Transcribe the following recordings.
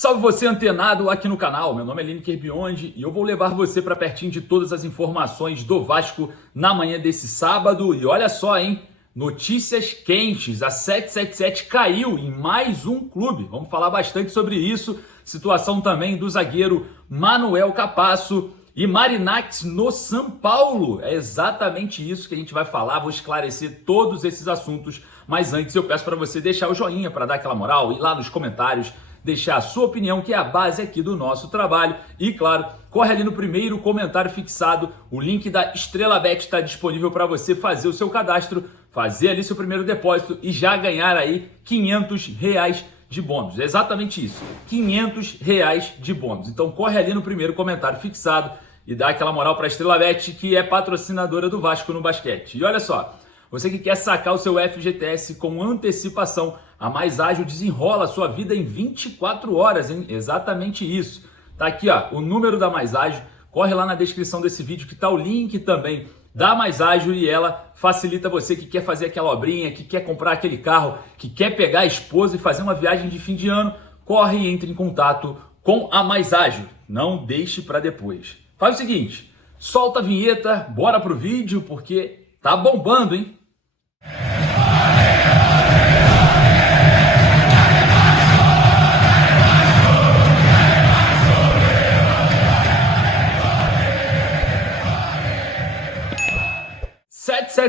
Salve você antenado aqui no canal, meu nome é Lineker Biondi e eu vou levar você para pertinho de todas as informações do Vasco na manhã desse sábado. E olha só, hein? Notícias quentes, a 777 caiu em mais um clube, vamos falar bastante sobre isso. Situação também do zagueiro Manuel Capasso e Marinacci no São Paulo. É exatamente isso que a gente vai falar, vou esclarecer todos esses assuntos. Mas antes eu peço para você deixar o joinha para dar aquela moral, ir lá nos comentários, deixar a sua opinião, que é a base aqui do nosso trabalho. E claro, corre ali no primeiro comentário fixado, o link da Estrela Bet está disponível para você fazer o seu cadastro, fazer ali seu primeiro depósito e já ganhar aí R$500 de bônus. É exatamente isso, R$500 de bônus. Então corre ali no primeiro comentário fixado e dá aquela moral para a Estrela Bet, que é patrocinadora do Vasco no basquete. E olha só, você que quer sacar o seu FGTS com antecipação, a Mais Ágil desenrola a sua vida em 24 horas, hein? Exatamente isso. Tá aqui, ó, o número da Mais Ágil. Corre lá na descrição desse vídeo que tá o link também da Mais Ágil e ela facilita você que quer fazer aquela obrinha, que quer comprar aquele carro, que quer pegar a esposa e fazer uma viagem de fim de ano. Corre e entre em contato com a Mais Ágil. Não deixe para depois. Faz o seguinte, solta a vinheta, bora pro vídeo porque tá bombando, hein?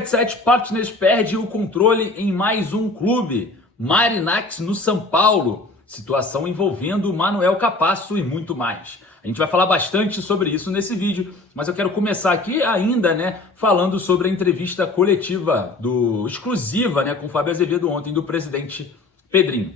Sete Partners perde o controle em mais um clube. Marinacci no São Paulo. Situação envolvendo Manuel Capasso e muito mais. A gente vai falar bastante sobre isso nesse vídeo, mas eu quero começar aqui ainda, falando sobre a entrevista coletiva exclusiva, com o Fábio Azevedo ontem do presidente Pedrinho.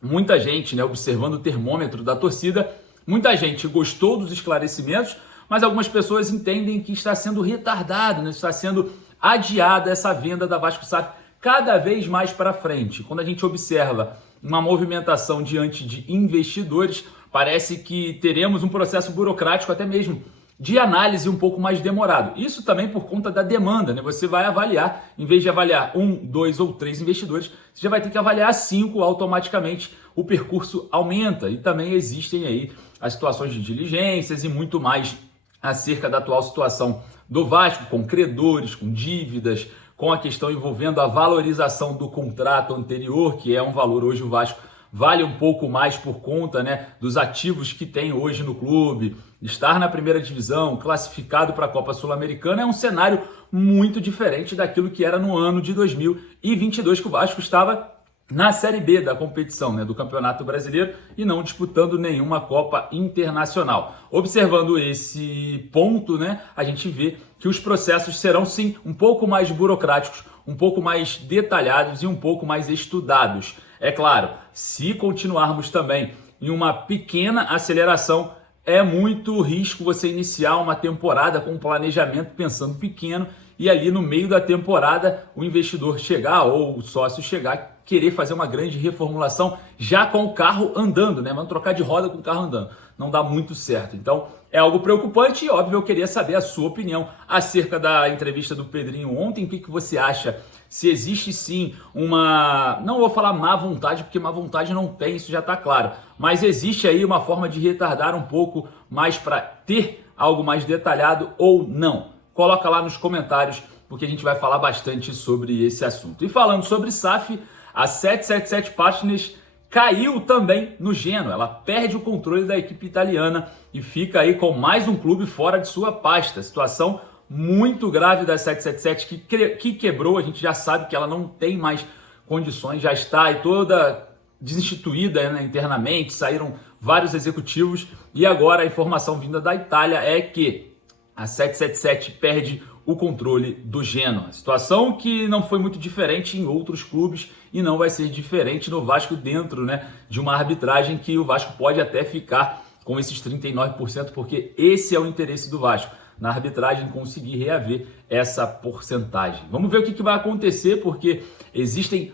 Muita gente, observando o termômetro da torcida, muita gente gostou dos esclarecimentos, mas algumas pessoas entendem que está sendo retardado, está sendo adiada essa venda da Vasco SAF cada vez mais para frente. Quando a gente observa uma movimentação diante de investidores, parece que teremos um processo burocrático até mesmo de análise um pouco mais demorado. Isso também por conta da demanda, Você vai avaliar, em vez de avaliar 1, 2 ou 3 investidores, você já vai ter que avaliar 5 automaticamente, o percurso aumenta. E também existem aí as situações de diligências e muito mais acerca da atual situação do Vasco, com credores, com dívidas, com a questão envolvendo a valorização do contrato anterior, que é um valor hoje o Vasco vale um pouco mais por conta dos ativos que tem hoje no clube. Estar na primeira divisão, classificado para a Copa Sul-Americana, é um cenário muito diferente daquilo que era no ano de 2022, que o Vasco estava na Série B da competição, do Campeonato Brasileiro e não disputando nenhuma Copa Internacional. Observando esse ponto, a gente vê que os processos serão sim um pouco mais burocráticos, um pouco mais detalhados e um pouco mais estudados. É claro, se continuarmos também em uma pequena aceleração, é muito risco você iniciar uma temporada com um planejamento pensando pequeno e ali no meio da temporada o investidor chegar ou o sócio chegar querer fazer uma grande reformulação já com o carro andando, Vamos trocar de roda com o carro andando. Não dá muito certo. Então é algo preocupante e óbvio eu queria saber a sua opinião acerca da entrevista do Pedrinho ontem. O que você acha? Se existe sim uma, não vou falar má vontade, porque má vontade não tem, isso já está claro, mas existe aí uma forma de retardar um pouco mais para ter algo mais detalhado ou não? Coloca lá nos comentários, porque a gente vai falar bastante sobre esse assunto. E falando sobre SAF, a 777 Partners caiu também no Genoa. Ela perde o controle da equipe italiana e fica aí com mais um clube fora de sua pasta. Situação muito grave da 777 que quebrou. A gente já sabe que ela não tem mais condições, já está aí toda desinstituída internamente, saíram vários executivos e agora a informação vinda da Itália é que a 777 perde o controle do Genoa. Situação que não foi muito diferente em outros clubes e não vai ser diferente no Vasco dentro de uma arbitragem que o Vasco pode até ficar com esses 39%, porque esse é o interesse do Vasco, na arbitragem conseguir reaver essa porcentagem. Vamos ver o que vai acontecer, porque existem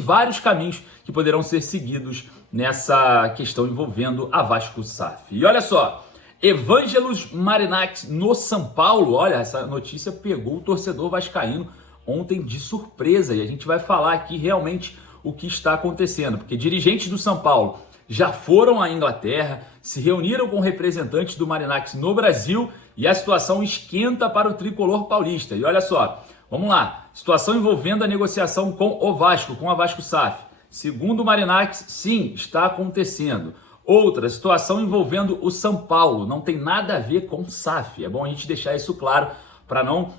vários caminhos que poderão ser seguidos nessa questão envolvendo a Vasco SAF. E olha só, Evangelos Marinacci no São Paulo. Olha, essa notícia pegou o torcedor vascaíno ontem de surpresa e a gente vai falar aqui realmente o que está acontecendo, porque dirigentes do São Paulo já foram à Inglaterra, se reuniram com representantes do Marinacks no Brasil e a situação esquenta para o tricolor paulista. E olha só, vamos lá, situação envolvendo a negociação com o Vasco, com a Vasco SAF. Segundo o Marinacks, sim, está acontecendo. Outra situação envolvendo o São Paulo, não tem nada a ver com SAF. É bom a gente deixar isso claro para não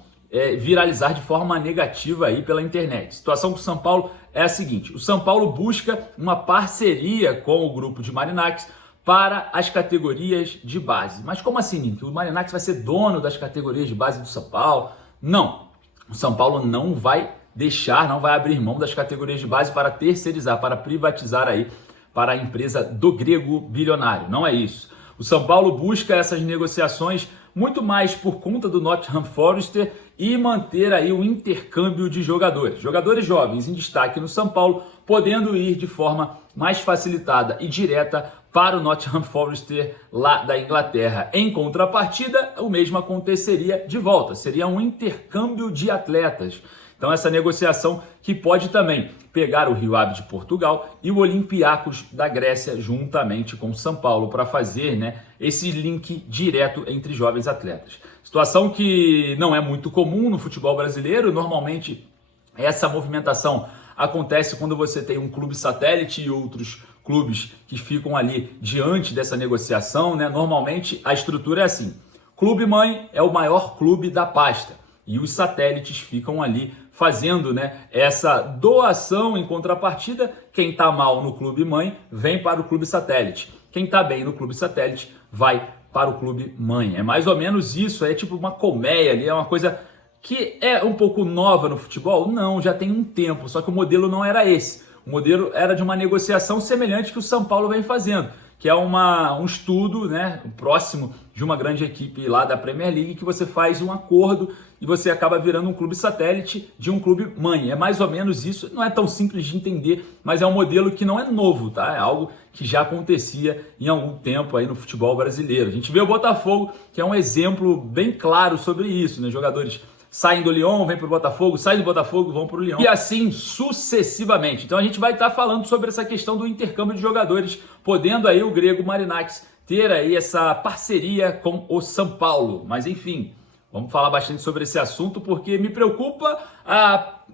viralizar de forma negativa aí pela internet. A situação com o São Paulo é a seguinte: o São Paulo busca uma parceria com o grupo de Marinacks para as categorias de base. Mas como assim, que o Marinacks vai ser dono das categorias de base do São Paulo? Não, o São Paulo não vai deixar, não vai abrir mão das categorias de base para terceirizar, para privatizar aí para a empresa do grego bilionário. Não é isso. O São Paulo busca essas negociações muito mais por conta do Nottingham Forest e manter aí o intercâmbio de jogadores. Jogadores jovens em destaque no São Paulo, podendo ir de forma mais facilitada e direta para o Nottingham Forest lá da Inglaterra. Em contrapartida, o mesmo aconteceria de volta. Seria um intercâmbio de atletas. Então essa negociação que pode também pegar o Rio Ave de Portugal e o Olympiacos da Grécia juntamente com o São Paulo para fazer, esse link direto entre jovens atletas. Situação que não é muito comum no futebol brasileiro. Normalmente essa movimentação acontece quando você tem um clube satélite e outros clubes que ficam ali diante dessa negociação, Normalmente a estrutura é assim: clube mãe é o maior clube da pasta e os satélites ficam ali fazendo essa doação. Em contrapartida, quem está mal no clube mãe vem para o clube satélite. Quem está bem no clube satélite vai para o clube mãe. É mais ou menos isso, é tipo uma colmeia ali, é uma coisa que é um pouco nova no futebol? Não, já tem um tempo, só que o modelo não era esse. O modelo era de uma negociação semelhante que o São Paulo vem fazendo, que é um estudo próximo de uma grande equipe lá da Premier League, que você faz um acordo e você acaba virando um clube satélite de um clube mãe. É mais ou menos isso, não é tão simples de entender, mas é um modelo que não é novo, tá? É algo que já acontecia em algum tempo aí no futebol brasileiro. A gente vê o Botafogo, que é um exemplo bem claro sobre isso, Jogadores saem do Lyon, vêm para o Botafogo, saem do Botafogo, vão para o Lyon. E assim sucessivamente. Então a gente vai estar falando sobre essa questão do intercâmbio de jogadores, podendo aí o grego Marinacks ter aí essa parceria com o São Paulo. Mas enfim, vamos falar bastante sobre esse assunto, porque me preocupa,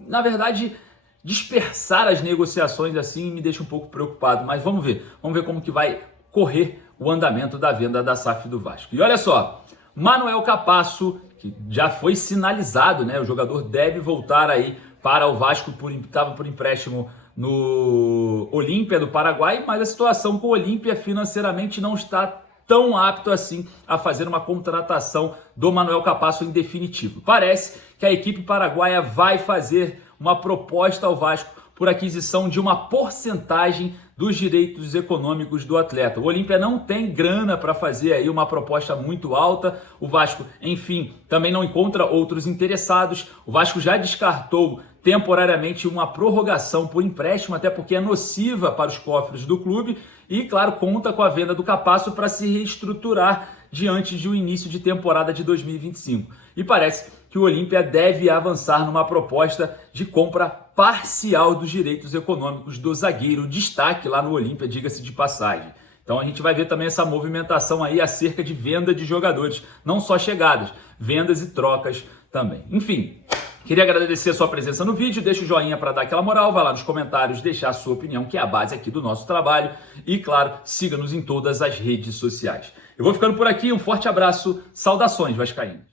na verdade, dispersar as negociações assim me deixa um pouco preocupado. Mas vamos ver como que vai correr o andamento da venda da SAF do Vasco. E olha só, Manuel Capasso, que já foi sinalizado, o jogador deve voltar aí para o Vasco, estava por empréstimo no Olímpia do Paraguai, mas a situação com o Olímpia financeiramente não está tão apto assim a fazer uma contratação do Manuel Capasso em definitivo. Parece que a equipe paraguaia vai fazer uma proposta ao Vasco por aquisição de uma porcentagem dos direitos econômicos do atleta. O Olímpia não tem grana para fazer aí uma proposta muito alta. O Vasco, enfim, também não encontra outros interessados. O Vasco já descartou temporariamente uma prorrogação por empréstimo, até porque é nociva para os cofres do clube. E, claro, conta com a venda do Capasso para se reestruturar diante do início de temporada de 2025. E parece que o Olímpia deve avançar numa proposta de compra parcial dos direitos econômicos do zagueiro, destaque lá no Olímpia, diga-se de passagem. Então a gente vai ver também essa movimentação aí acerca de venda de jogadores, não só chegadas, vendas e trocas também. Enfim, queria agradecer a sua presença no vídeo, deixa o joinha para dar aquela moral, vai lá nos comentários deixar a sua opinião, que é a base aqui do nosso trabalho, e claro, siga-nos em todas as redes sociais. Eu vou ficando por aqui, um forte abraço, saudações vascaínas.